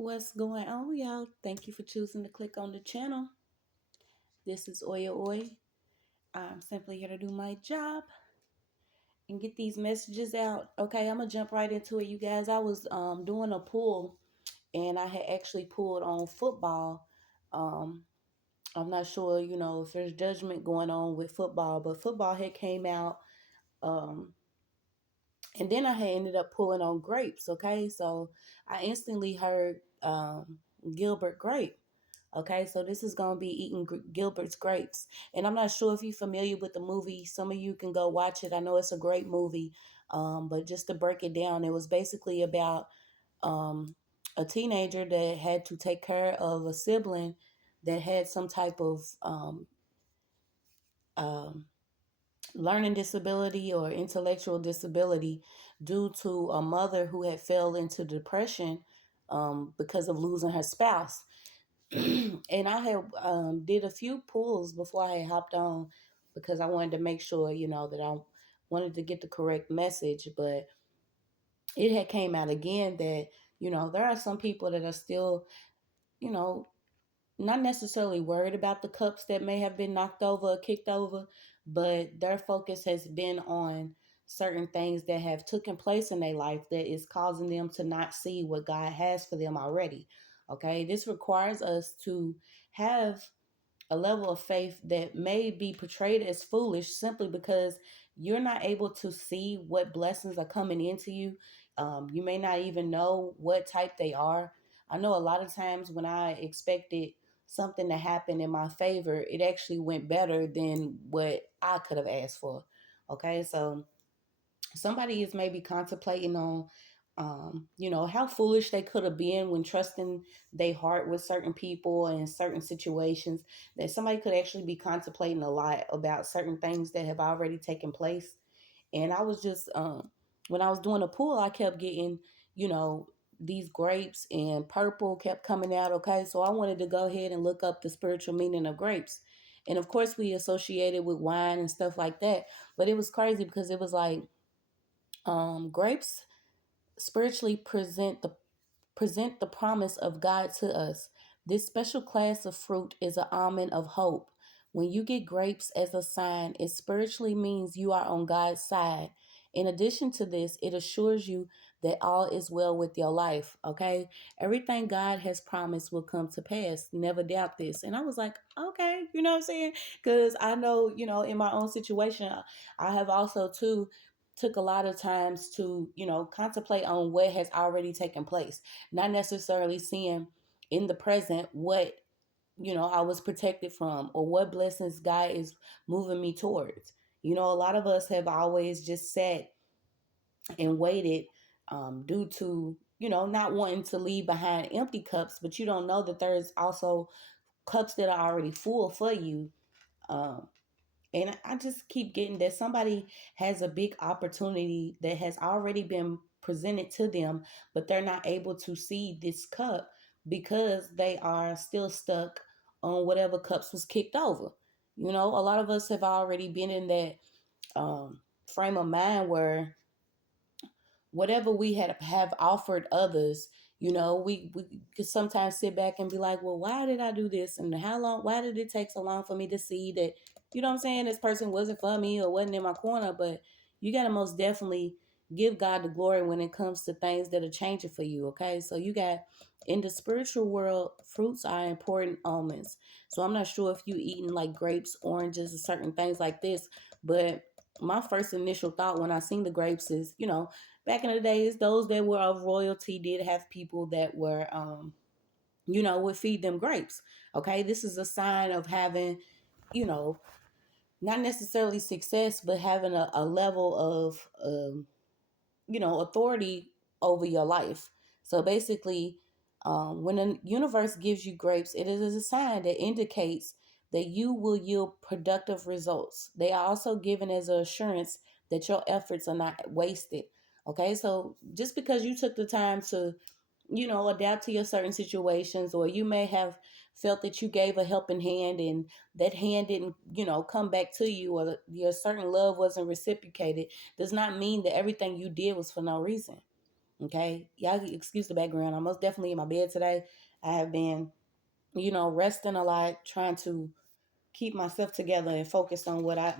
What's going on, y'all? Thank you for choosing to click on the channel. This is OYAOY. I'm simply here to do my job and get these messages out. Okay, I'm gonna jump right into it, you guys. I was doing a pull, and I had actually pulled on football. Um, I'm not sure, if there's judgment going on with football, but football had came out. Um, and then I had ended up pulling on grapes. Okay, so I instantly heard Gilbert grape. Okay, so this is going to be eating Gilbert's grapes. And I'm not sure if you're familiar with the movie. Some of you can go watch it. I know it's a great movie. But just to break it down, it was basically about um, a teenager that had to take care of a sibling that had some type of um, learning disability or intellectual disability due to a mother who had fell into depression because of losing her spouse. And I had did a few pulls before I had hopped on because I wanted to make sure, that I wanted to get the correct message. But it had came out again that, there are some people that are still, you know, not necessarily worried about the cups that may have been knocked over or kicked over, but their focus has been on certain things that have taken place in their life that is causing them to not see what God has for them already. Okay, this requires us to have a level of faith that may be portrayed as foolish simply because you're not able to see what blessings are coming into you. You may not even know what type they are. I know a lot of times when I expected something to happen in my favor, it actually went better than what I could have asked for. Okay, so somebody is maybe contemplating on how foolish they could have been when trusting their heart with certain people and certain situations, that somebody could actually be contemplating a lot about certain things that have already taken place. And I was just when I was doing a pool, I kept getting, these grapes and purple kept coming out. Okay, so I wanted to go ahead and look up the spiritual meaning of grapes. And of course we associated with wine and stuff like that, but it was crazy because it was like grapes spiritually present the promise of God to us. This special class of fruit is an almond of hope. When you get grapes as a sign, it spiritually means you are on God's side. In addition to this, it assures you that all is well with your life. Okay, everything God has promised will come to pass. Never doubt this. And I was like, okay, you know what I'm saying? Because I know, in my own situation, I have also too took a lot of times to, contemplate on what has already taken place, not necessarily seeing in the present what, I was protected from or what blessings God is moving me towards. A lot of us have always just sat and waited due to, not wanting to leave behind empty cups, but you don't know that there's also cups that are already full for you. Um, and I just keep getting that somebody has a big opportunity that has already been presented to them, but they're not able to see this cup because they are still stuck on whatever cups was kicked over. A lot of us have already been in that frame of mind where whatever we have offered others, we could sometimes sit back and be like, well, why did I do this? And why did it take so long for me to see that, what I'm saying, this person wasn't for me or wasn't in my corner? But you got to most definitely give God the glory when it comes to things that are changing for you. Okay. So you got, in the spiritual world, fruits are important almonds. So I'm not sure if you eating like grapes, oranges, or certain things like this, but my first initial thought when I seen the grapes is, back in the days, those that were of royalty did have people that were, would feed them grapes. Okay, this is a sign of having, you know, not necessarily success, but having a level of, authority over your life. So basically, when the universe gives you grapes, it is a sign that indicates that you will yield productive results. They are also given as an assurance that your efforts are not wasted. Okay, so just because you took the time to, adapt to your certain situations, or you may have felt that you gave a helping hand and that hand didn't, come back to you, or your certain love wasn't reciprocated, does not mean that everything you did was for no reason. Okay, y'all excuse the background. I'm most definitely in my bed today. I have been, resting a lot, trying to keep myself together and focus on what I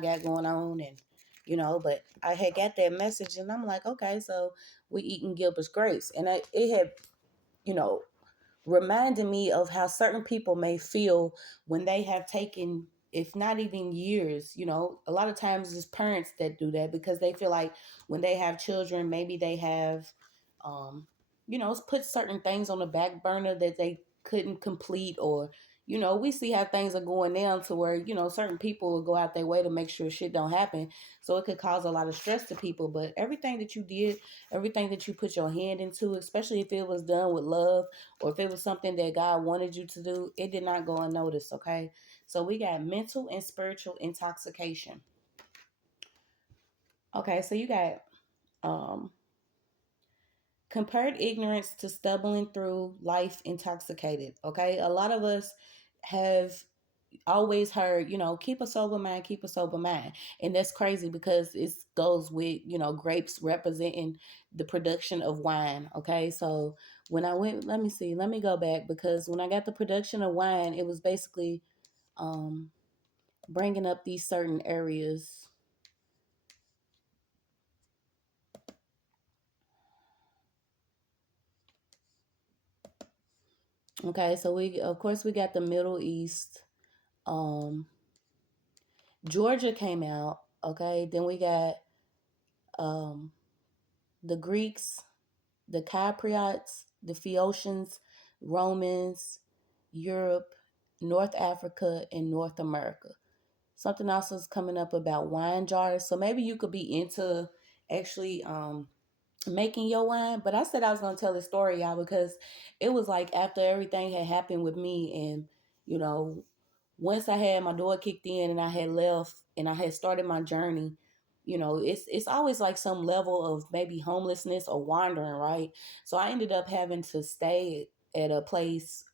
got going on, and but I had got that message and I'm like, okay, so we eating Gilbert's grapes, and it had, you know, reminding me of how certain people may feel when they have taken, if not even years, a lot of times it's parents that do that because they feel like when they have children, maybe they have, um, put certain things on the back burner that they couldn't complete, or, we see how things are going down to where, certain people will go out their way to make sure shit don't happen. So it could cause a lot of stress to people. But everything that you did, everything that you put your hand into, especially if it was done with love, or if it was something that God wanted you to do, it did not go unnoticed, okay? So we got mental and spiritual intoxication. Okay, so you got um compared ignorance to stumbling through life intoxicated. Okay, a lot of us have always heard, keep a sober mind, keep a sober mind. And that's crazy because it goes with, grapes representing the production of wine. Okay. So when I went, let me see, let me go back, because when I got the production of wine, it was basically um, bringing up these certain areas. Okay. So of course, we got the Middle East. Um, Georgia came out. Okay. Then we got um, the Greeks, the Cypriots, the Phoenicians, Romans, Europe, North Africa, and North America. Something else is coming up about wine jars. So maybe you could be into actually making your wine. But I said I was going to tell this story, y'all, because it was like after everything had happened with me, and, you know, once I had my door kicked in and I had left and I had started my journey, it's always like some level of maybe homelessness or wandering, right? So I ended up having to stay at a place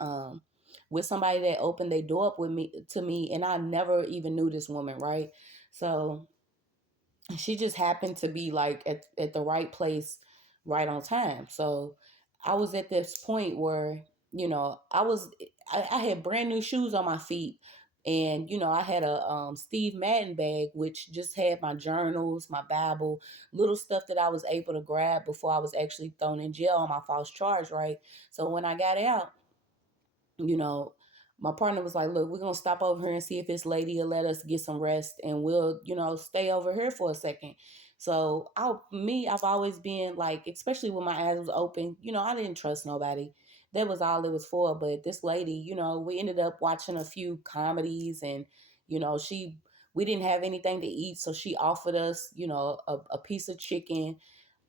with somebody that opened their door up with me to me, and I never even knew this woman, right? So she just happened to be like at the right place right on time. So I was at this point where, I had brand new shoes on my feet, and I had a Steve Madden bag which just had my journals, my Bible, little stuff that I was able to grab before I was actually thrown in jail on my false charge, right? So when I got out, you know, my partner was like, look, we're going to stop over here and see if this lady will let us get some rest, and we'll, stay over here for a second. So I've always been like, especially when my eyes was open, I didn't trust nobody. That was all it was for. But this lady, we ended up watching a few comedies, and, we didn't have anything to eat. So she offered us, a piece of chicken.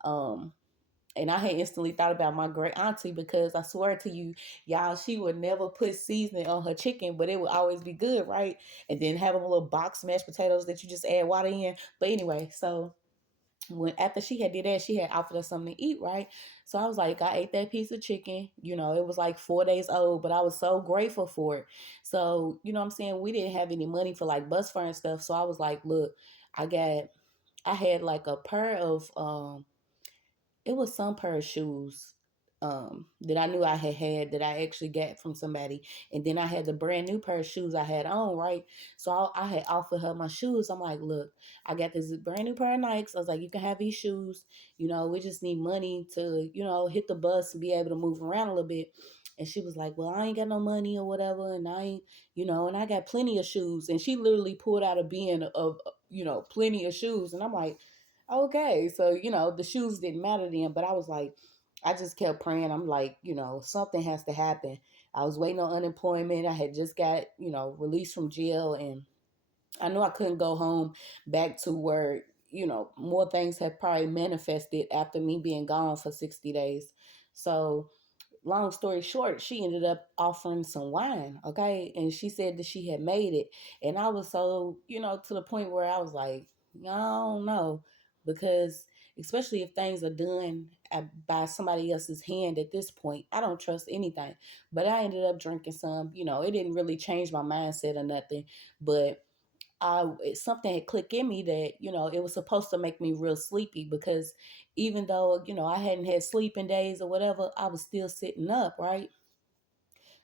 Um, and I had instantly thought about my great auntie, because I swear to you, y'all, she would never put seasoning on her chicken, but it would always be good, right? And then have them little box mashed potatoes that you just add water in. But anyway, so when after she had did that, she had offered us something to eat, right? So I was like, I ate that piece of chicken. It was like 4 days old, but I was so grateful for it. So, what I'm saying? We didn't have any money for like bus fare and stuff. So I was like, look, I had like a pair of it was some pair of shoes that I knew I had that I actually got from somebody. And then I had the brand new pair of shoes I had on, right? So I had offered her my shoes. I'm like, look, I got this brand new pair of Nikes. I was like, you can have these shoes. We just need money to, hit the bus and be able to move around a little bit. And she was like, well, I ain't got no money or whatever. And I ain't, and I got plenty of shoes. And she literally pulled out a bin of, plenty of shoes. And I'm like, okay. So, the shoes didn't matter then, but I was like, I just kept praying. I'm like, something has to happen. I was waiting on unemployment. I had just got, released from jail, and I knew I couldn't go home back to where, more things had probably manifested after me being gone for 60 days. So long story short, she ended up offering some wine, okay? And she said that she had made it. And I was so, to the point where I was like, I don't know. Because especially if things are done by somebody else's hand at this point, I don't trust anything. But I ended up drinking some, it didn't really change my mindset or nothing. But something had clicked in me that, it was supposed to make me real sleepy, because even though, I hadn't had sleeping days or whatever, I was still sitting up, right?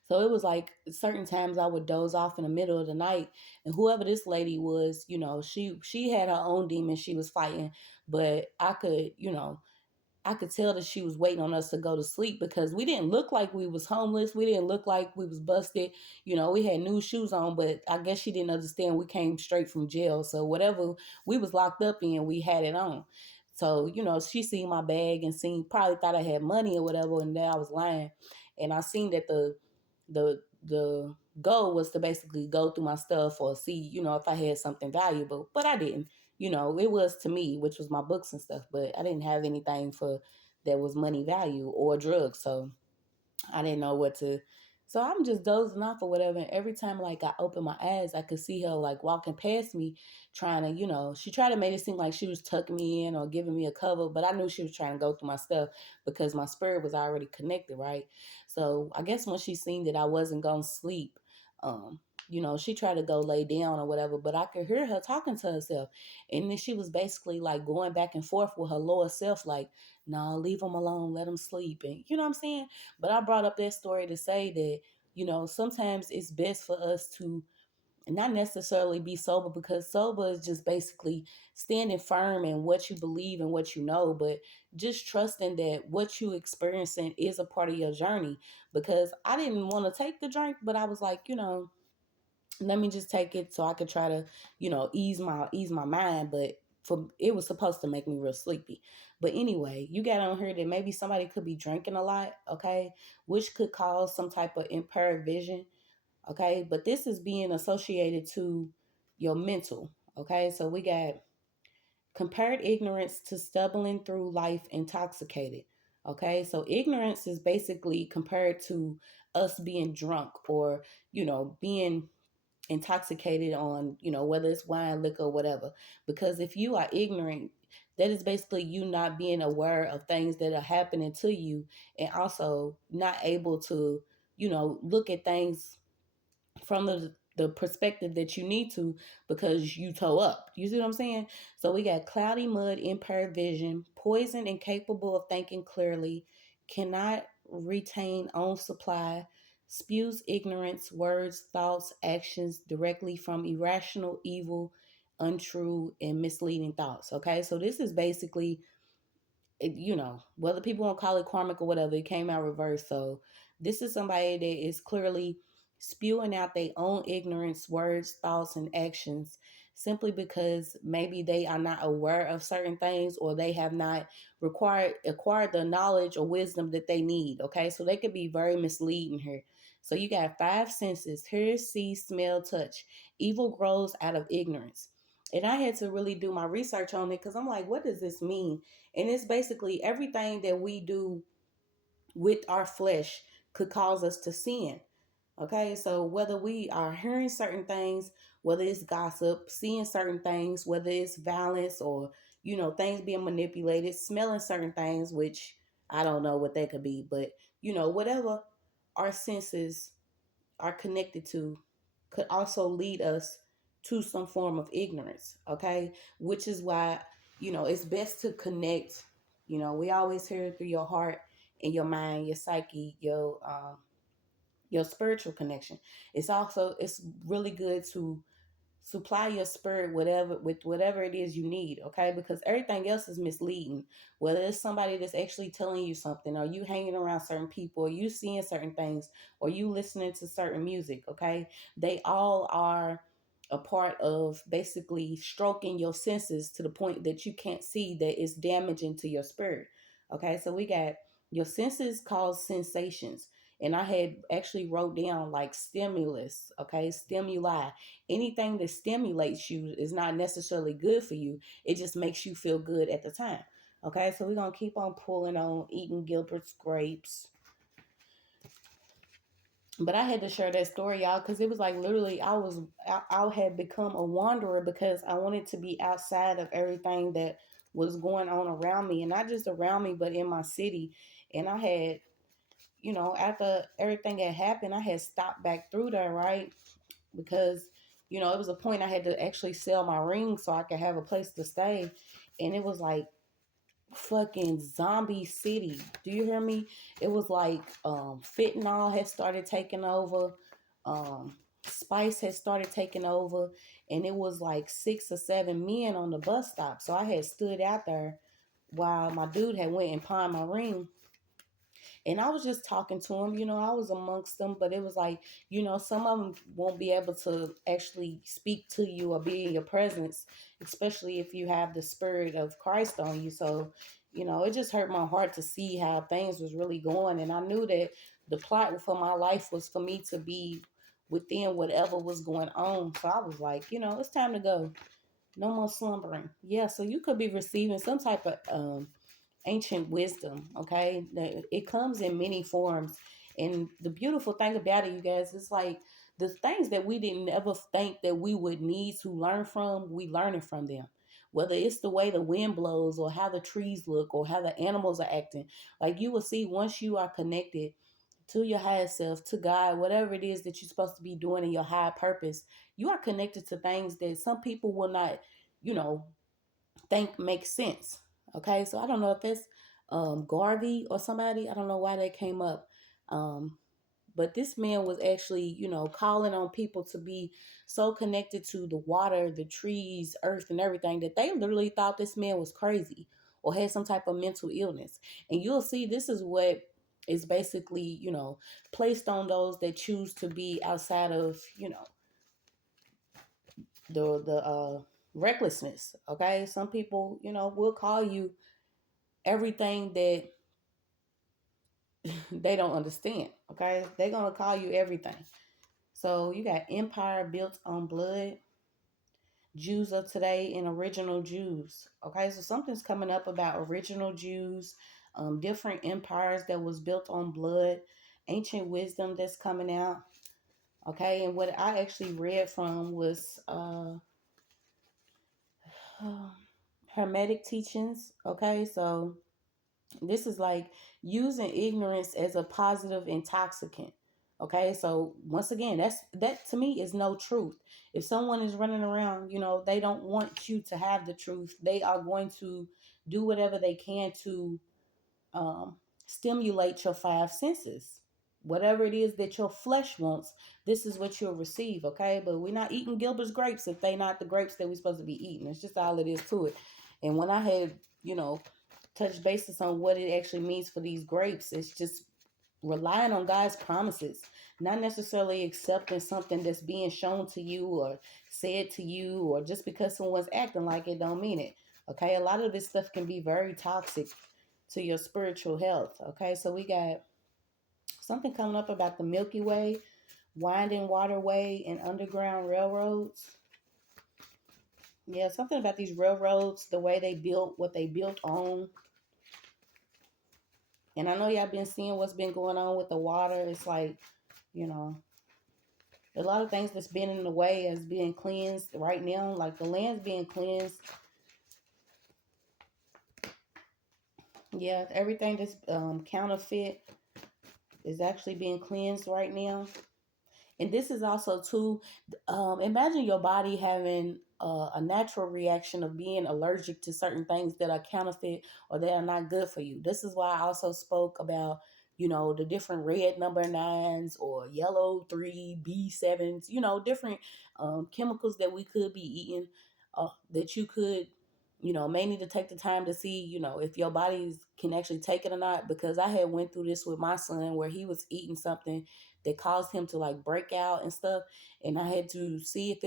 So it was like certain times I would doze off in the middle of the night, and whoever this lady was, she had her own demons she was fighting, but I could tell that she was waiting on us to go to sleep, because we didn't look like we was homeless. We didn't look like we was busted. We had new shoes on, but I guess she didn't understand we came straight from jail. So whatever we was locked up in, we had it on. So, she seen my bag and probably thought I had money or whatever, and that I was lying. And I seen that the goal was to basically go through my stuff or see, if I had something valuable, but I didn't. It was to me, which was my books and stuff, but I didn't have anything for that was money value or drugs. So I didn't know what to. So I'm just dozing off or whatever. And every time like I opened my eyes, I could see her like walking past me, trying to, she tried to make it seem like she was tucking me in or giving me a cover, but I knew she was trying to go through my stuff because my spirit was already connected, right? So I guess when she seen that I wasn't gonna sleep, um, she tried to go lay down or whatever, but I could hear her talking to herself. And then she was basically like going back and forth with her lower self, like, no, leave them alone, let them sleep. And you know what I'm saying? But I brought up that story to say that, sometimes it's best for us to not necessarily be sober, because sober is just basically standing firm in what you believe and what you know, but just trusting that what you experiencing is a part of your journey. Because I didn't want to take the drink, but I was like, let me just take it so I could try to, ease my mind. But it was supposed to make me real sleepy. But anyway, you got on here that maybe somebody could be drinking a lot, okay, which could cause some type of impaired vision, okay. But this is being associated to your mental, okay. So we got compared ignorance to stumbling through life intoxicated. Okay, so ignorance is basically compared to us being drunk or, being intoxicated on, whether it's wine, liquor, whatever. Because if you are ignorant, that is basically you not being aware of things that are happening to you, and also not able to, look at things from the perspective that you need to, because you toe up. You see what I'm saying? So we got cloudy mud, impaired vision, poisoned, incapable of thinking clearly, cannot retain own supply, spews ignorance, words, thoughts, actions directly from irrational, evil, untrue, and misleading thoughts. Okay, so this is basically, whether people want to call it karmic or whatever, it came out reverse. So this is somebody that is clearly spewing out their own ignorance, words, thoughts, and actions, simply because maybe they are not aware of certain things, or they have not acquired the knowledge or wisdom that they need. Okay, so they could be very misleading here. So you got five senses: hear, see, smell, touch. Evil grows out of ignorance. And I had to really do my research on it, because I'm like, what does this mean? And it's basically everything that we do with our flesh could cause us to sin. Okay, so whether we are hearing certain things, whether it's gossip, seeing certain things, whether it's violence or, things being manipulated, smelling certain things, which I don't know what that could be, but, whatever our senses are connected to could also lead us to some form of ignorance, okay? Which is why, it's best to connect. We always hear it through your heart and your mind, your psyche, your spiritual connection. It's really good to supply your spirit whatever it is you need, okay? Because everything else is misleading. Whether it's somebody that's actually telling you something, or you hanging around certain people, or you seeing certain things, or you listening to certain music, okay? They all are a part of basically stroking your senses to the point that you can't see that it's damaging to your spirit. Okay, so we got your senses cause sensations. And I had actually wrote down like stimulus, okay, stimuli. Anything that stimulates you is not necessarily good for you. It just makes you feel good at the time. Okay, so we're gonna keep on pulling on eating Gilberts grapes. But I had to share that story, y'all, because it was like literally I had become a wanderer because I wanted to be outside of everything that was going on around me, and not just around me, but in my city. And I had, after everything had happened, I had stopped back through there, right? Because it was a point I had to actually sell my ring so I could have a place to stay. And it was like fucking zombie city. Do you hear me? It was like fentanyl had started taking over. Spice had started taking over, and it was like 6 or 7 men on the bus stop. So I had stood out there while my dude had went and pawned my ring, and I was just talking to him. I was amongst them, but it was like, some of them won't be able to actually speak to you or be in your presence, especially if you have the spirit of Christ on you. So, it just hurt my heart to see how things was really going. And I knew that the plot for my life was for me to be within whatever was going on. So I was like, it's time to go. No more slumbering. Yeah, so you could be receiving some type of ancient wisdom. Okay, it comes in many forms, and the beautiful thing about it, you guys, is like the things that we didn't ever think that we would need to learn from, we learning from them. Whether it's the way the wind blows, or how the trees look, or how the animals are acting, like you will see once you are connected to your higher self, to God, whatever it is that you're supposed to be doing in your higher purpose, you are connected to things that some people will not, you know, think makes sense. Okay, so I don't know if it's Garvey or somebody. I don't know why they came up. Um, but this man was actually, calling on people to be so connected to the water, the trees, earth, and everything that they literally thought this man was crazy or had some type of mental illness. And you'll see this is what is basically, placed on those that choose to be outside of, the recklessness. Okay, some people, will call you everything that they don't understand. Okay, they're gonna call you everything. So you got empire built on blood, Jews of today, and original Jews. Okay, so something's coming up about original Jews, different empires that was built on blood, ancient wisdom that's coming out. Okay, and what I actually read from was Hermetic teachings. Okay, so this is like using ignorance as a positive intoxicant. Okay, so once again, that to me is no truth. If someone is running around, they don't want you to have the truth. They are going to do whatever they can to um, stimulate your five senses. Whatever it is that your flesh wants, this is what you'll receive. Okay, but we're not eating Gilberts grapes if they not the grapes that we're supposed to be eating. It's just all it is to it. And when I had, touch basis on what it actually means for these grapes, it's just relying on God's promises, not necessarily accepting something that's being shown to you or said to you, or just because someone's acting like it don't mean it. Okay, a lot of this stuff can be very toxic to your spiritual health. Okay, so we got something coming up about the Milky Way, winding waterway, and underground railroads. Yeah, something about these railroads, the way they built, what they built on. And I know y'all been seeing what's been going on with the water. It's like, you know, a lot of things that's been in the way is being cleansed right now. Like the land's being cleansed. Yeah, everything that's counterfeit is actually being cleansed right now. And this is also too, imagine your body having a natural reaction of being allergic to certain things that are counterfeit or that are not good for you. This is why I also spoke about, the different red number nines or yellow 3B7s, different chemicals that we could be eating, that you could, may need to take the time to see, if your bodies can actually take it or not. Because I had went through this with my son where he was eating something that caused him to like break out and stuff. And I had to see if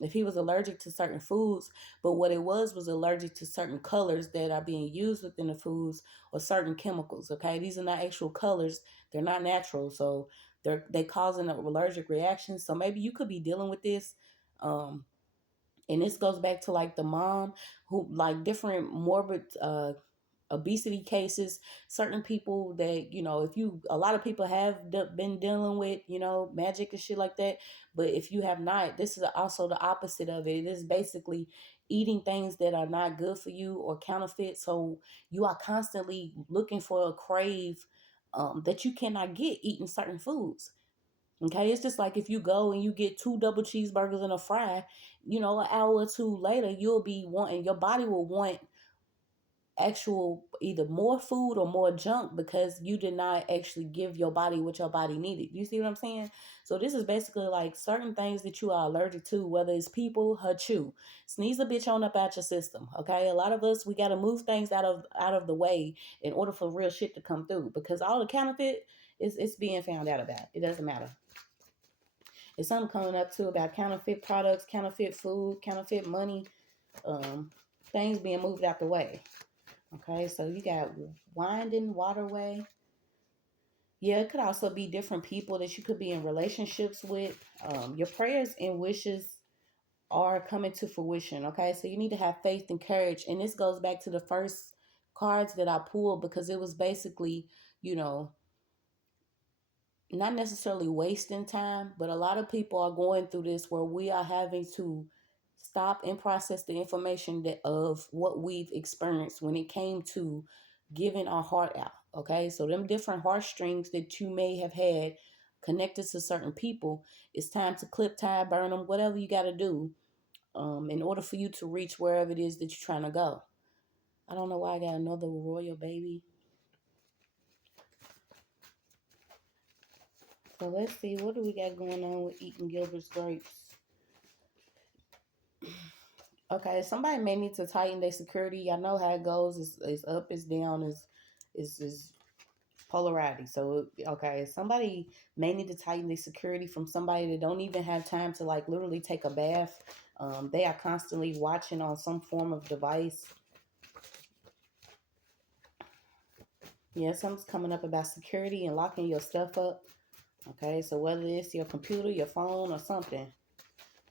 if he was allergic to certain foods. But what it was allergic to certain colors that are being used within the foods or certain chemicals. Okay, these are not actual colors; they're not natural, so they causing an allergic reaction. So maybe you could be dealing with this. And this goes back to like the mom who like different morbid obesity cases, certain people that, a lot of people have been dealing with, magic and shit like that. But if you have not, this is also the opposite of it. It is basically eating things that are not good for you or counterfeit. So you are constantly looking for a crave that you cannot get eating certain foods. Okay, it's just like if you go and you get 2 double cheeseburgers and a fry, an hour or two later, you'll be wanting, your body will want actual either more food or more junk because you did not actually give your body what your body needed. You see what I'm saying? So this is basically like certain things that you are allergic to, whether it's people, hurt you. Sneeze a bitch on up out your system. Okay. A lot of us, we gotta move things out of the way in order for real shit to come through, because all the counterfeit is it's being found out about. It doesn't matter. It's something coming up too about counterfeit products, counterfeit food, counterfeit money, things being moved out the way. Okay, so you got winding waterway. Yeah, it could also be different people that you could be in relationships with. Your prayers and wishes are coming to fruition. Okay, so you need to have faith and courage. And this goes back to the first cards that I pulled, because it was basically, you know, not necessarily wasting time, but a lot of people are going through this where we are having to stop and process the information that of what we've experienced when it came to giving our heart out. Okay, so them different heartstrings that you may have had connected to certain people, it's time to clip, tie, burn them, whatever you got to do, in order for you to reach wherever it is that you're trying to go. I don't know why I got another royal baby. So let's see, what do we got going on with eating Gilbert's grapes? Okay, somebody may need to tighten their security. Y'all know how it goes. It's up, it's down, is polarity. So okay, somebody may need to tighten their security from somebody that don't even have time to like literally take a bath. They are constantly watching on some form of device. Yeah, something's coming up about security and locking your stuff up. Okay, so whether it's your computer, your phone, or something.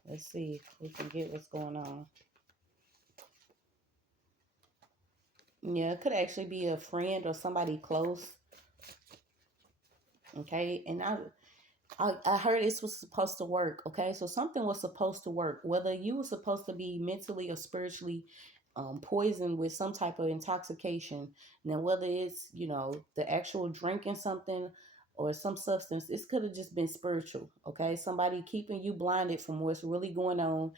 Let's see if we can get what's going on. Yeah, it could actually be a friend or somebody close. Okay, and I heard this was supposed to work. Okay, so something was supposed to work. Whether you were supposed to be mentally or spiritually poisoned with some type of intoxication. Now, whether it's the actual drinking something or some substance, it could have just been spiritual. Okay, somebody keeping you blinded from what's really going on.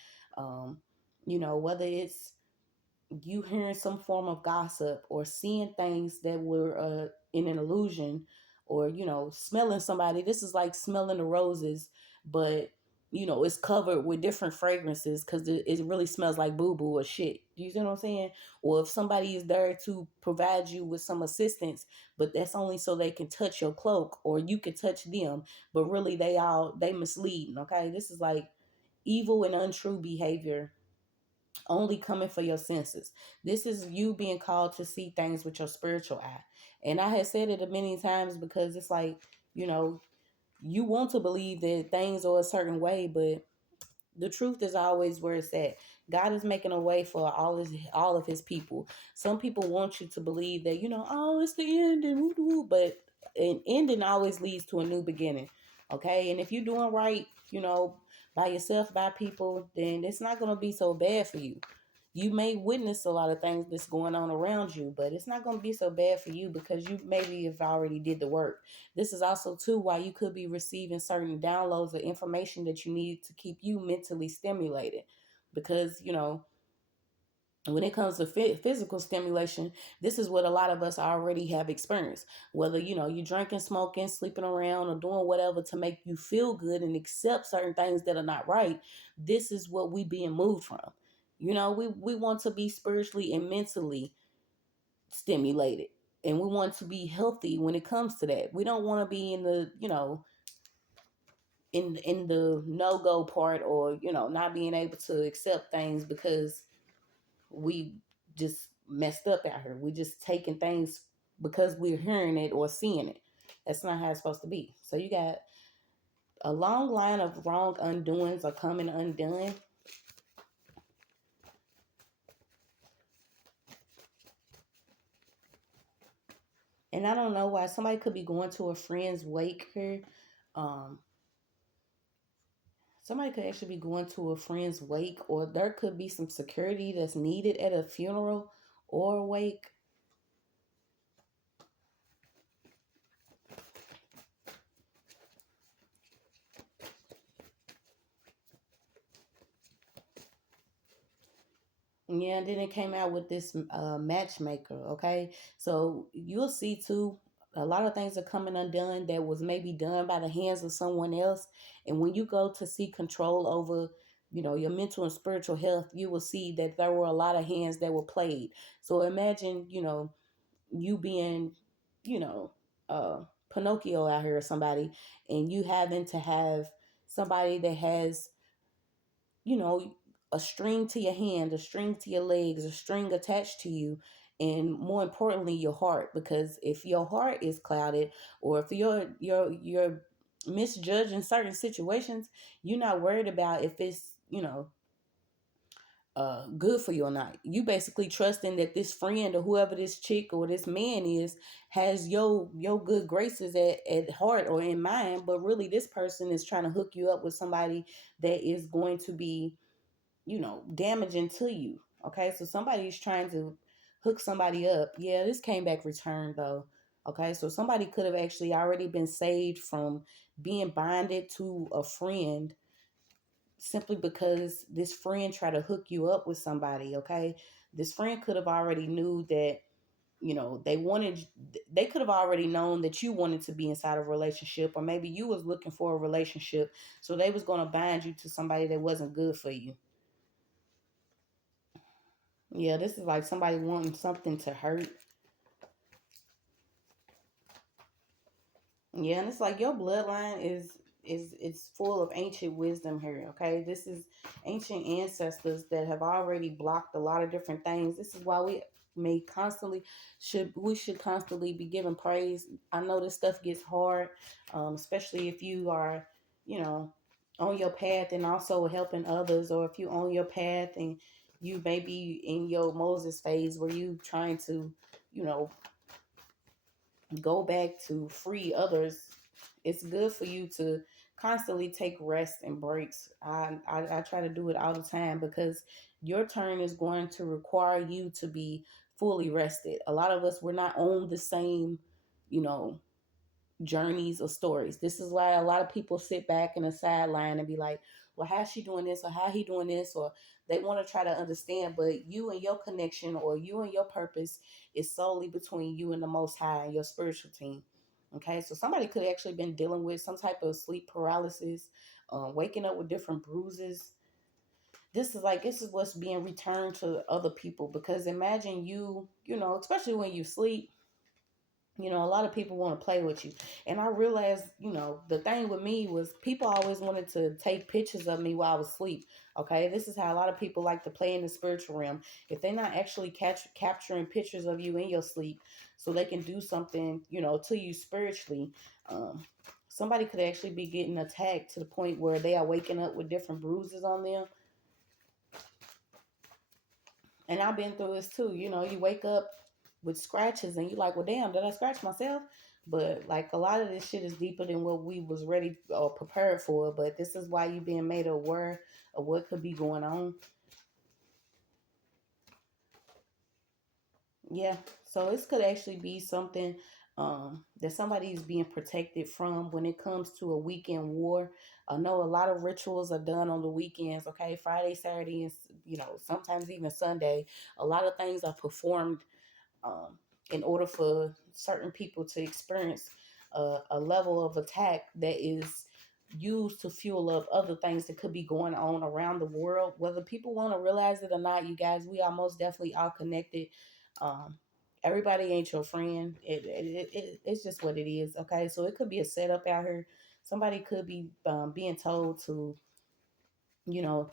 Whether it's you hearing some form of gossip or seeing things that were in an illusion, or smelling somebody. This is like smelling the roses, but it's covered with different fragrances because it really smells like boo-boo or shit. You see what I'm saying? Or if somebody is there to provide you with some assistance, but that's only so they can touch your cloak or you can touch them, but really they misleading. Okay, this is like evil and untrue behavior only coming for your senses. This is you being called to see things with your spiritual eye. And I had said it many times because it's like, you know, you want to believe that things are a certain way, but the truth is always where it's at. God is making a way for all of his people. Some people want you to believe that, oh, it's the end and woo, but an ending always leads to a new beginning. Okay. And if you're doing right, by yourself, by people, then it's not going to be so bad for you. You may witness a lot of things that's going on around you, but it's not going to be so bad for you because you maybe have already did the work. This is also too why you could be receiving certain downloads of information that you need to keep you mentally stimulated, because when it comes to physical stimulation, this is what a lot of us already have experienced. Whether you're drinking, smoking, sleeping around, or doing whatever to make you feel good and accept certain things that are not right, this is what we being moved from. We want to be spiritually and mentally stimulated, and we want to be healthy when it comes to that. We don't want to be in the in the no-go part, or not being able to accept things because we just messed up out here. We just taking things because we're hearing it or seeing it. That's not how it's supposed to be. So you got a long line of wrong undoings are coming undone. And I don't know why somebody could be going to a friend's wake here. Um, Somebody could actually be going to a friend's wake, or there could be some security that's needed at a funeral or a wake. Yeah, and then it came out with this matchmaker. Okay, so you'll see too. A lot of things are coming undone that was maybe done by the hands of someone else. And when you go to seek control over, your mental and spiritual health, you will see that there were a lot of hands that were played. So imagine, you being, you know, uh, Pinocchio out here or somebody, and you having to have somebody that has, you know, a string to your hand, a string to your legs, a string attached to you, and more importantly, your heart. Because if your heart is clouded, or if you're misjudging certain situations, you're not worried about if it's good for you or not. You basically trusting that this friend or whoever this chick or this man is has your good graces at heart or in mind, but really this person is trying to hook you up with somebody that is going to be, damaging to you. Okay, so somebody's trying to hook somebody up. Yeah, this came back returned though. Okay, so somebody could have actually already been saved from being bonded to a friend simply because this friend tried to hook you up with somebody. Okay, this friend could have already knew that, they could have already known that you wanted to be inside a relationship, or maybe you was looking for a relationship, so they was going to bind you to somebody that wasn't good for you. Yeah, this is like somebody wanting something to hurt. Yeah, and it's like your bloodline is it's full of ancient wisdom here. Okay, this is ancient ancestors that have already blocked a lot of different things. This is why we should constantly be giving praise. I know this stuff gets hard, especially if you are, you know, on your path and also helping others, or if you on your path and you may be in your Moses phase where you trying to, you know, go back to free others. It's good for you to constantly take rest and breaks. I try to do it all the time because your turn is going to require you to be fully rested. A lot of us, we're not on the same, you know, journeys or stories. This is why a lot of people sit back in the sideline and be like, well, how's she doing this, or how he doing this, or they want to try to understand, but you and your connection or you and your purpose is solely between you and the Most High and your spiritual team. Okay, so somebody could actually been dealing with some type of sleep paralysis, waking up with different bruises. This is what's being returned to other people, because imagine especially when you sleep, a lot of people want to play with you. And I realized, the thing with me was people always wanted to take pictures of me while I was asleep. Okay. This is how a lot of people like to play in the spiritual realm. If they're not actually capturing pictures of you in your sleep so they can do something, to you spiritually, somebody could actually be getting attacked to the point where they are waking up with different bruises on them. And I've been through this too. You wake up with scratches and you're like, well, damn, did I scratch myself? But like a lot of this shit is deeper than what we was ready or prepared for. But this is why you being made aware of what could be going on. Yeah. So this could actually be something that somebody is being protected from when it comes to a weekend war. I know a lot of rituals are done on the weekends. Okay, Friday, Saturday, and sometimes even Sunday. A lot of things are performed um, in order for certain people to experience a level of attack that is used to fuel up other things that could be going on around the world. Whether people want to realize it or not, you guys, we are most definitely all connected. Um, Everybody ain't your friend. It's just what it is. Okay, so it could be a setup out here. Somebody could be being told to, you know,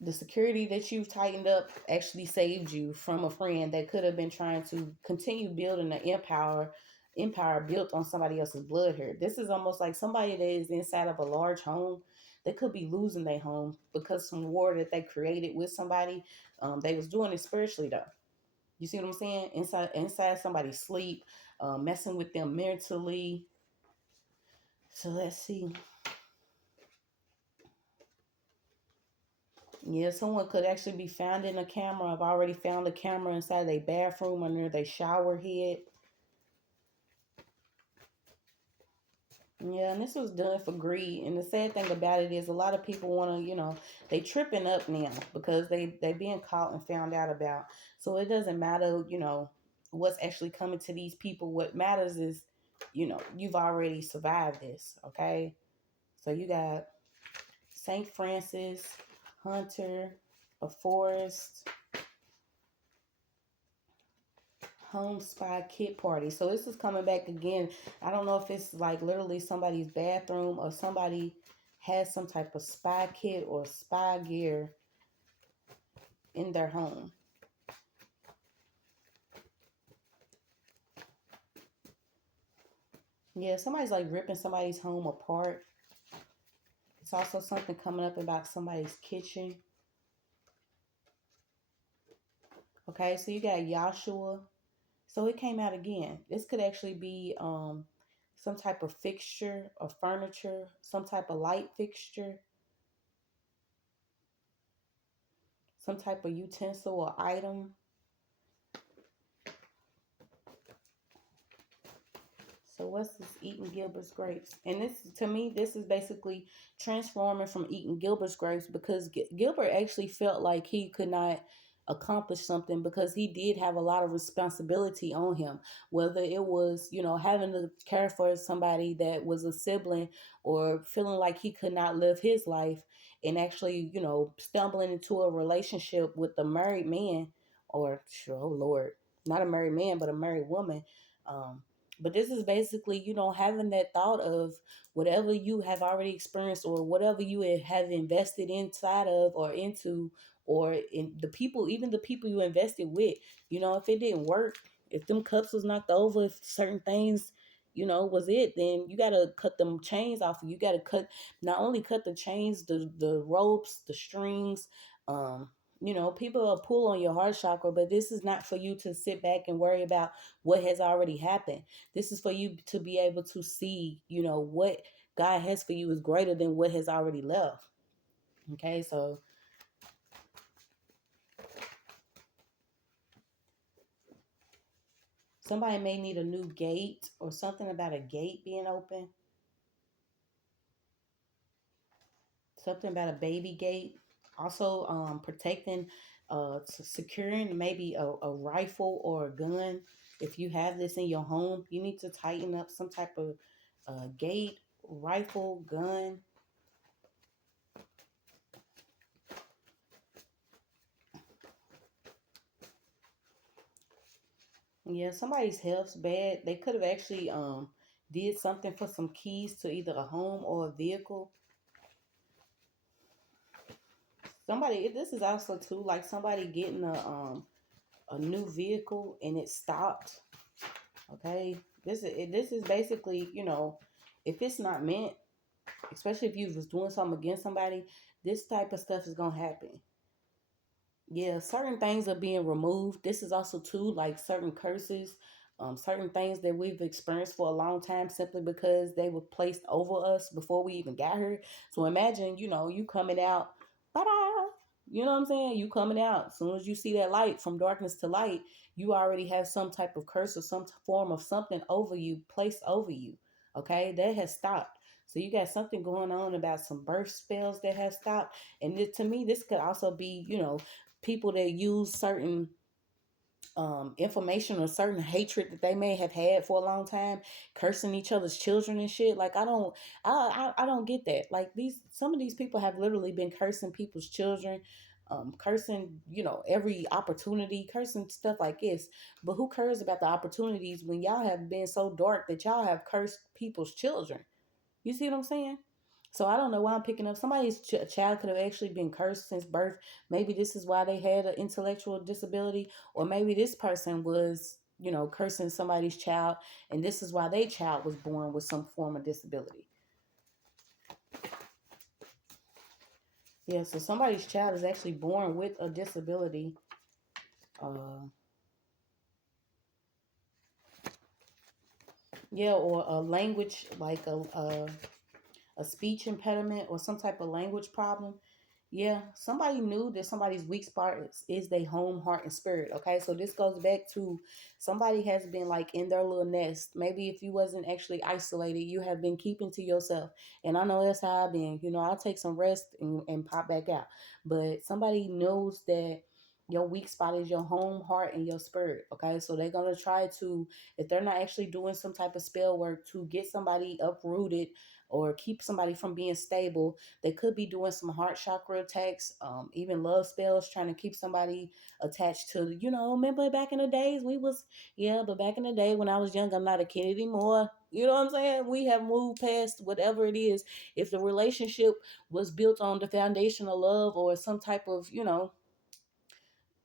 the security that you've tightened up actually saved you from a friend that could have been trying to continue building an empire built on somebody else's blood here. This is almost like somebody that is inside of a large home. They could be losing their home because some war that they created with somebody. They was doing it spiritually though. You see what I'm saying? Inside somebody's sleep, messing with them mentally. So let's see. Yeah, someone could actually be found in a camera. I've already found a camera inside their bathroom or near their shower head. Yeah, and this was done for greed. And the sad thing about it is a lot of people want to, they tripping up now because they being caught and found out about. So it doesn't matter, what's actually coming to these people. What matters is, you've already survived this, okay? So you got St. Francis, Hunter, a forest, home spy kit party. So this is coming back again. I don't know if it's like literally somebody's bathroom or somebody has some type of spy kit or spy gear in their home. Yeah, somebody's like ripping somebody's home apart. It's also something coming up about somebody's kitchen. Okay, so you got Joshua. So it came out again. This could actually be some type of fixture or furniture, some type of light fixture, some type of utensil or item. So what's this eating Gilbert's grapes? And this, to me, this is basically transforming from eating Gilbert's grapes because Gilbert actually felt like he could not accomplish something because he did have a lot of responsibility on him. Whether it was, having to care for somebody that was a sibling or feeling like he could not live his life and actually, stumbling into a relationship with a married man or, oh Lord, not a married man, but a married woman. Um, but this is basically, having that thought of whatever you have already experienced or whatever you have invested inside of or into, or in the people, even the people you invested with, if it didn't work, if them cups was knocked over, if certain things, was it, then you got to cut them chains off. You got to not only cut the chains, the ropes, the strings, people will pull on your heart chakra, but this is not for you to sit back and worry about what has already happened. This is for you to be able to see, what God has for you is greater than what has already left. Okay, so somebody may need a new gate or something about a gate being open. Something about a baby gate. Also, protecting, securing maybe a rifle or a gun. If you have this in your home, you need to tighten up some type of gate, rifle, gun. Yeah, somebody's health's bad. They could have actually did something for some keys to either a home or a vehicle. Somebody, this is also too like somebody getting a new vehicle and it stopped. Okay, this is basically, if it's not meant, especially if you was doing something against somebody, this type of stuff is gonna happen. Yeah, certain things are being removed. This is also too like certain curses, certain things that we've experienced for a long time simply because they were placed over us before we even got here. So imagine, you coming out, ta-da! You know what I'm saying? You coming out. As soon as you see that light from darkness to light, you already have some type of curse or some form of something over you, placed over you. Okay, that has stopped. So you got something going on about some birth spells that have stopped. And to me, this could also be, people that use certain information or certain hatred that they may have had for a long time, cursing each other's children and shit. Like I don't get that. Like some of these people have literally been cursing people's children, cursing, every opportunity, cursing stuff like this. But who cares about the opportunities when y'all have been so dark that y'all have cursed people's children? You see what I'm saying? So I don't know why I'm picking up somebody's child could have actually been cursed since birth. Maybe this is why they had an intellectual disability, or maybe this person was, cursing somebody's child, and this is why their child was born with some form of disability. Yeah, so somebody's child is actually born with a disability. Uh, yeah, or a language like a speech impediment or some type of language problem. Yeah, somebody knew that somebody's weak spot is their home, heart, and spirit. Okay, so this goes back to somebody has been like in their little nest. Maybe if you wasn't actually isolated, you have been keeping to yourself. And I know that's how I've been. You know, I'll take some rest and pop back out. But somebody knows that your weak spot is your home, heart, and your spirit. Okay, so they're gonna try to, if they're not actually doing some type of spell work to get somebody uprooted or keep somebody from being stable, they could be doing some heart chakra attacks, even love spells, trying to keep somebody attached to, remember back in the days yeah, but back in the day when I was young, I'm not a kid anymore. You know what I'm saying? We have moved past whatever it is. If the relationship was built on the foundation of love or some type of,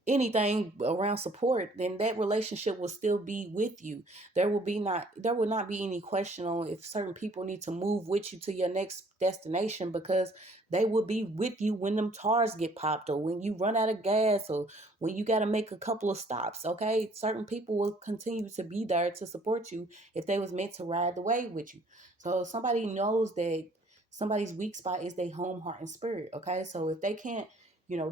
anything around support, then that relationship will still be with you. There will not be any question on if certain people need to move with you to your next destination, because they will be with you when them tires get popped, or when you run out of gas, or when you got to make a couple of stops. Okay, certain people will continue to be there to support you if they was meant to ride the wave with you. So somebody knows that somebody's weak spot is their home, heart, and spirit. Okay, so if they can't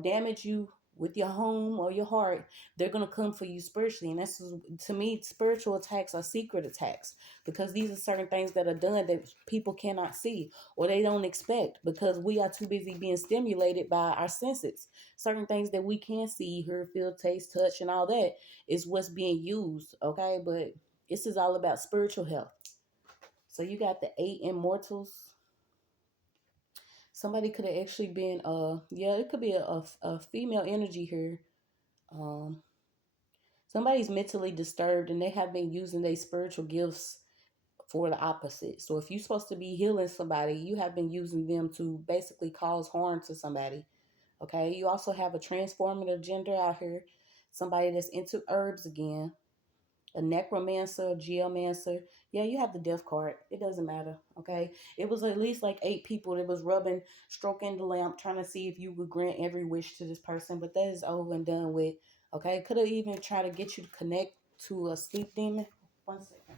damage you with your home or your heart, they're going to come for you spiritually. And that's, to me, spiritual attacks are secret attacks, because these are certain things that are done that people cannot see or they don't expect, because we are too busy being stimulated by our senses. Certain things that we can see, hear, feel, taste, touch, and all that is what's being used. Okay, but this is all about spiritual health. So you got the 8 immortals. Somebody could have actually been yeah, it could be a female energy here. um Somebody's mentally disturbed and they have been using their spiritual gifts for the opposite. So if you're supposed to be healing somebody, you have been using them to basically cause harm to somebody. Okay, you also have a transformative gender out here, somebody that's into herbs again, a necromancer, a geomancer. Yeah, you have the death card. It doesn't matter. Okay. It was at least like 8 people that was rubbing, stroking the lamp, trying to see if you would grant every wish to this person. But that is over and done with. Okay. Could have even tried to get you to connect to a sleep demon. One second.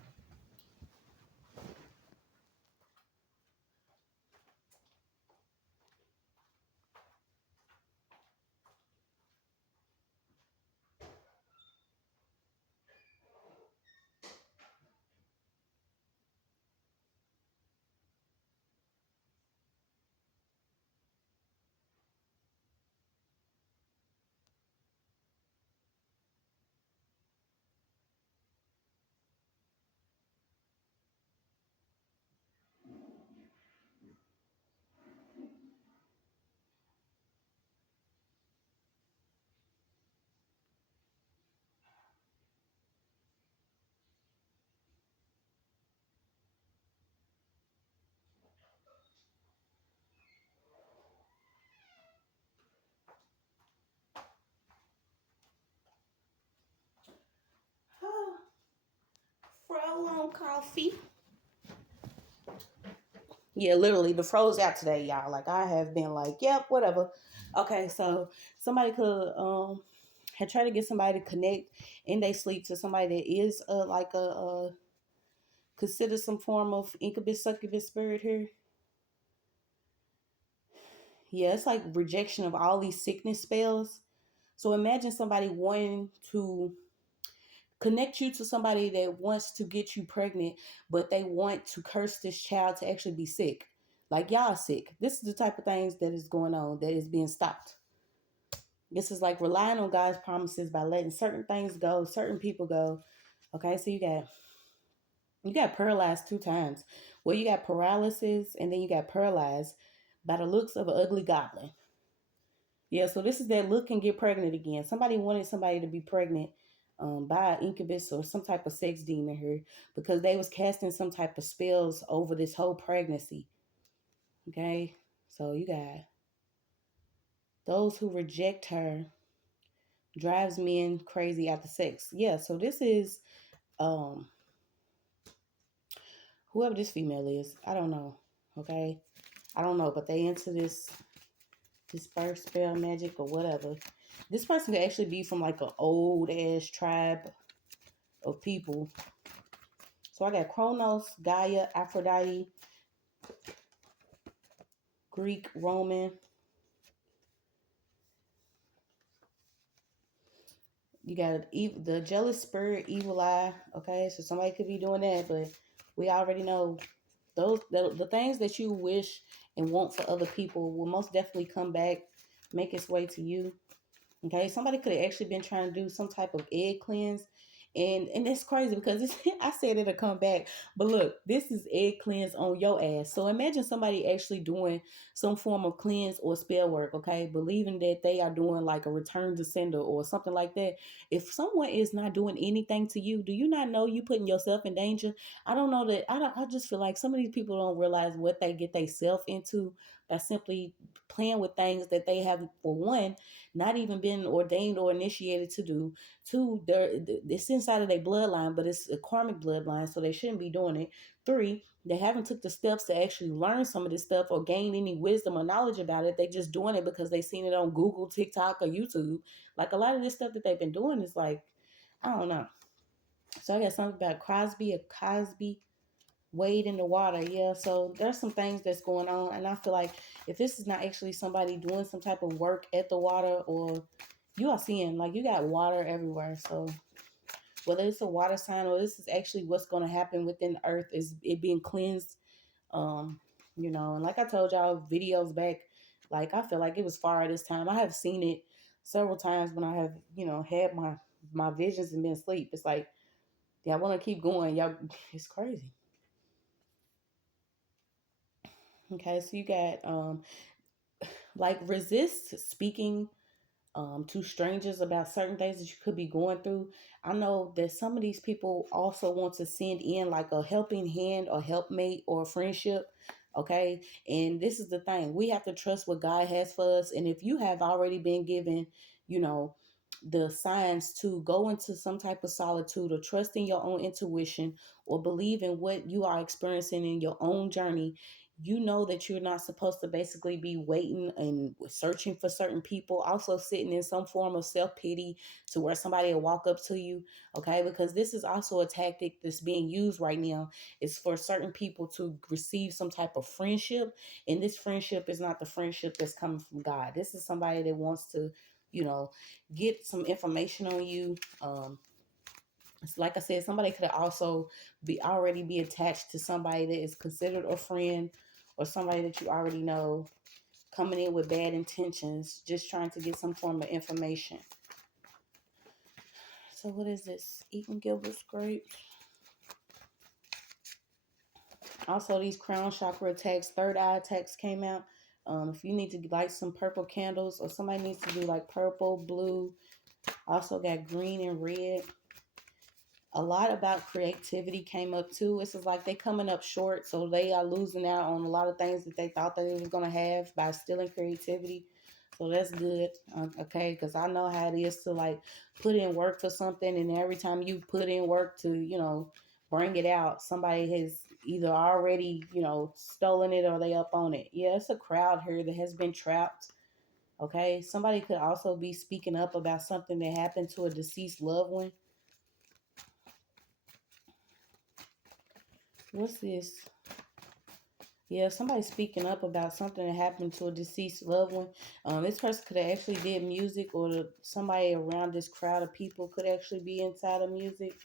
Frozen coffee. Yeah, literally, the froze out today, y'all. Like, I have been like, yep, whatever. Okay, so somebody could had tried to get somebody to connect in their sleep to somebody that is like a consider some form of incubus succubus spirit here. Yeah, it's like rejection of all these sickness spells. So imagine somebody wanting to connect you to somebody that wants to get you pregnant, but they want to curse this child to actually be sick. Like, y'all sick. This is the type of things that is going on that is being stopped. This is like relying on God's promises by letting certain things go, certain people go. Okay, so you got paralyzed 2 times. Well, you got paralysis and then you got paralyzed by the looks of an ugly goblin. Yeah, so this is that look and get pregnant again. Somebody wanted somebody to be pregnant by an incubus or some type of sex demon here, because they was casting some type of spells over this whole pregnancy. Okay, so you got those who reject her drives men crazy after sex. Yeah, so this is um whoever this female is. I don't know. Okay, I don't know, but they into this first spell magic or whatever. This person could actually be from like an old ass tribe of people. So I got Kronos, Gaia, Aphrodite, Greek, Roman. You got the jealous spirit, evil eye. Okay, so somebody could be doing that, but we already know the things that you wish and want for other people will most definitely come back, make its way to you. Okay, somebody could have actually been trying to do some type of egg cleanse. And it's crazy because I said it'll come back. But look, this is egg cleanse on your ass. So imagine somebody actually doing some form of cleanse or spell work, okay? Believing that they are doing like a return to sender or something like that. If someone is not doing anything to you, do you not know you putting yourself in danger? I don't know that I just feel like some of these people don't realize what they get themselves into by simply playing with things that they have, for one, not even been ordained or initiated to do. Two, it's inside of their bloodline, but it's a karmic bloodline, so they shouldn't be doing it. Three, they haven't took the steps to actually learn some of this stuff or gain any wisdom or knowledge about it. They just doing it because they seen it on Google, TikTok, or YouTube. Like a lot of this stuff that they've been doing is like, I don't know. So I got something about Cosby wade in the water. Yeah, so there's some things that's going on, and I feel like if this is not actually somebody doing some type of work at the water, or you are seeing like you got water everywhere. So whether it's a water sign or this is actually what's going to happen within the earth, is it being cleansed. um and like I told y'all videos back, like I feel like it was far this time. I have seen it several times when I have had my visions and been asleep. It's like, yeah, I want to keep going, y'all. It's crazy. Okay, so you got like resist speaking to strangers about certain things that you could be going through. I know that some of these people also want to send in like a helping hand or helpmate or friendship. Okay. And this is the thing, we have to trust what God has for us. And if you have already been given, you know, the signs to go into some type of solitude or trust in your own intuition or believe in what you are experiencing in your own journey, you know that you're not supposed to basically be waiting and searching for certain people, also sitting in some form of self-pity to where somebody will walk up to you. Okay, because this is also a tactic that's being used right now. It's for certain people to receive some type of friendship, and this friendship is not the friendship that's coming from God. This is somebody that wants to, you know, get some information on you. Like I said, somebody could also be attached to somebody that is considered a friend, or somebody that you already know, coming in with bad intentions, just trying to get some form of information. So what is this? Eating Gilberts grapes. Also, these crown chakra attacks, third eye attacks came out. If you need to light some purple candles, or somebody needs to do like purple, blue. Also got green and red. A lot about creativity came up too. It's just like they coming up short, so they are losing out on a lot of things that they thought that they was gonna have by stealing creativity. So that's good, okay? Because I know how it is to like put in work for something, and every time you put in work to bring it out, somebody has either already stolen it or they up on it. Yeah, it's a crowd here that has been trapped. Okay, somebody could also be speaking up about something that happened to a deceased loved one. What's this? Yeah, somebody speaking up about something that happened to a deceased loved one. This person could have actually did music, or somebody around this crowd of people could actually be inside of music.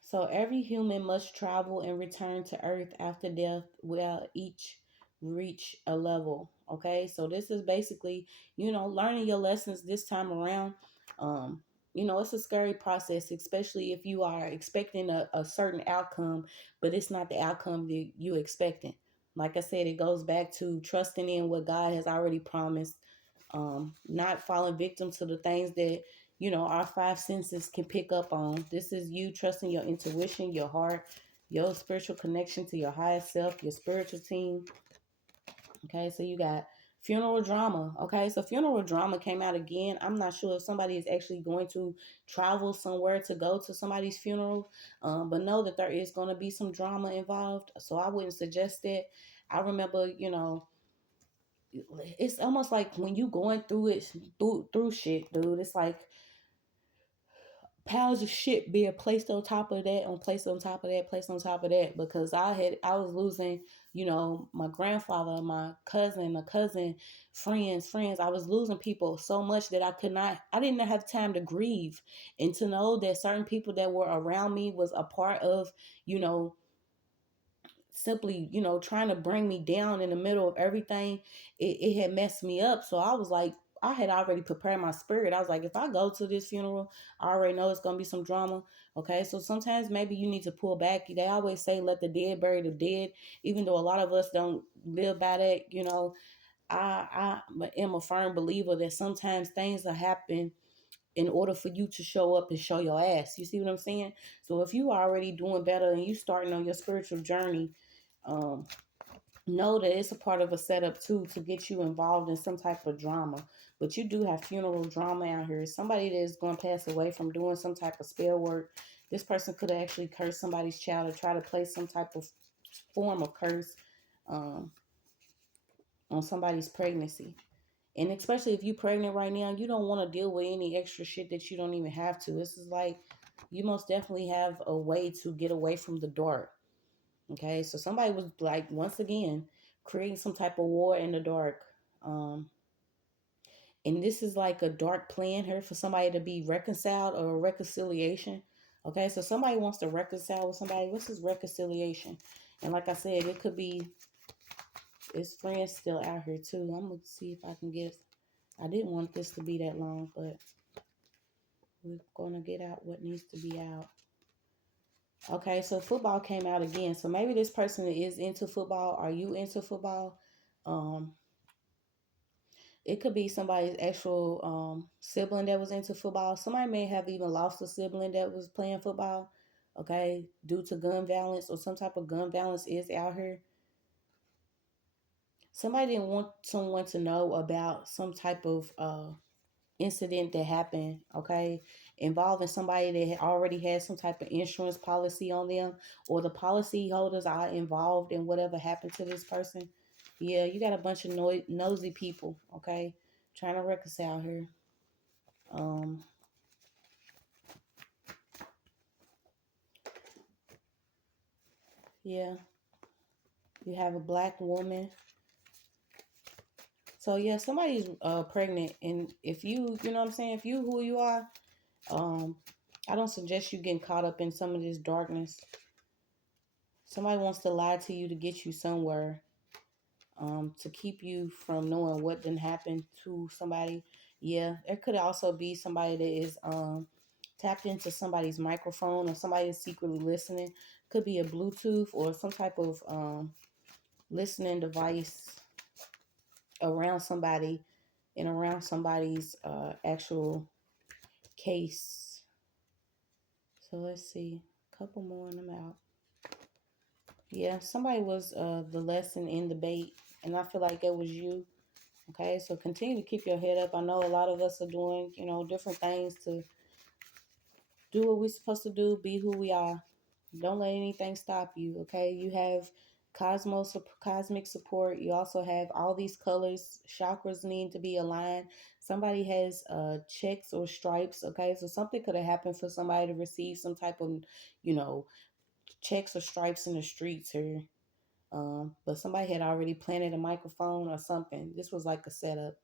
So every human must travel and return to Earth after death, while each reach a level. Okay, so this is basically, learning your lessons this time around. Um, it's a scary process, especially if you are expecting a certain outcome, but it's not the outcome that you expecting. Like I said, it goes back to trusting in what God has already promised, not falling victim to the things that our five senses can pick up on. This is you trusting your intuition, your heart, your spiritual connection to your highest self, your spiritual team. Okay, so you got funeral drama. Okay, so funeral drama came out again. I'm not sure if somebody is actually going to travel somewhere to go to somebody's funeral, but know that there is going to be some drama involved. So I wouldn't suggest it. I remember, it's almost like when you going through it, through shit, dude. It's like piles of shit being placed on top of that, on placed on top of that, placed on top of that, because I was losing, my grandfather, my cousin, friends. I was losing people so much that I didn't have time to grieve, and to know that certain people that were around me was a part of, you know, simply, trying to bring me down in the middle of everything. It had messed me up. So I was like, I had already prepared my spirit. I was like, if I go to this funeral, I already know it's going to be some drama. Okay. So sometimes maybe you need to pull back. They always say, let the dead bury the dead, even though a lot of us don't live by that. I am a firm believer that sometimes things will happen in order for you to show up and show your ass. You see what I'm saying? So if you are already doing better and you starting on your spiritual journey, um, know that it's a part of a setup too, to get you involved in some type of drama. But you do have funeral drama out here. Somebody that is going to pass away from doing some type of spell work. This person could have actually cursed somebody's child, or try to place some type of form of curse um, on somebody's pregnancy. And especially if you're pregnant right now, you don't want to deal with any extra shit that you don't even have to. This is like, you most definitely have a way to get away from the dark. Okay, so somebody was like, once again, creating some type of war in the dark. Um, and this is like a dark plan here for somebody to be reconciled, or a reconciliation. Okay, so somebody wants to reconcile with somebody. What's this reconciliation? And like I said, it could be his friends still out here too. I'm gonna see if I can get. I didn't want this to be that long, but we're gonna get out what needs to be out. Okay, so football came out again. So maybe this person is into football. Are you into football? Um, it could be somebody's actual sibling that was into football. Somebody may have even lost a sibling that was playing football, okay, due to gun violence, or some type of gun violence is out here. Somebody didn't want someone to know about some type of incident that happened, okay, involving somebody that had already had some type of insurance policy on them, or the policy holders are involved in whatever happened to this person. Yeah, you got a bunch of nosy people, okay, trying to reconcile here. Um, yeah, you have a black woman. So yeah, somebody's pregnant, and if you know what I'm saying, if you who you are, um, I don't suggest you getting caught up in some of this darkness. Somebody wants to lie to you to get you somewhere, to keep you from knowing what didn't happen to somebody. Yeah, there could also be somebody that is tapped into somebody's microphone, or somebody is secretly listening. Could be a Bluetooth or some type of listening device around somebody, and around somebody's actual case. So let's see, a couple more and I'm out. Yeah, somebody was the lesson in the bait, and I feel like that was you. Okay, so continue to keep your head up. I know a lot of us are doing, different things to do what we're supposed to do, be who we are. Don't let anything stop you. Okay, you have cosmic support. You also have all these colors. Chakras need to be aligned. Somebody has checks or stripes. Okay, so something could have happened for somebody to receive some type of, you know, checks or stripes in the streets here. But somebody had already planted a microphone or something. This was like a setup.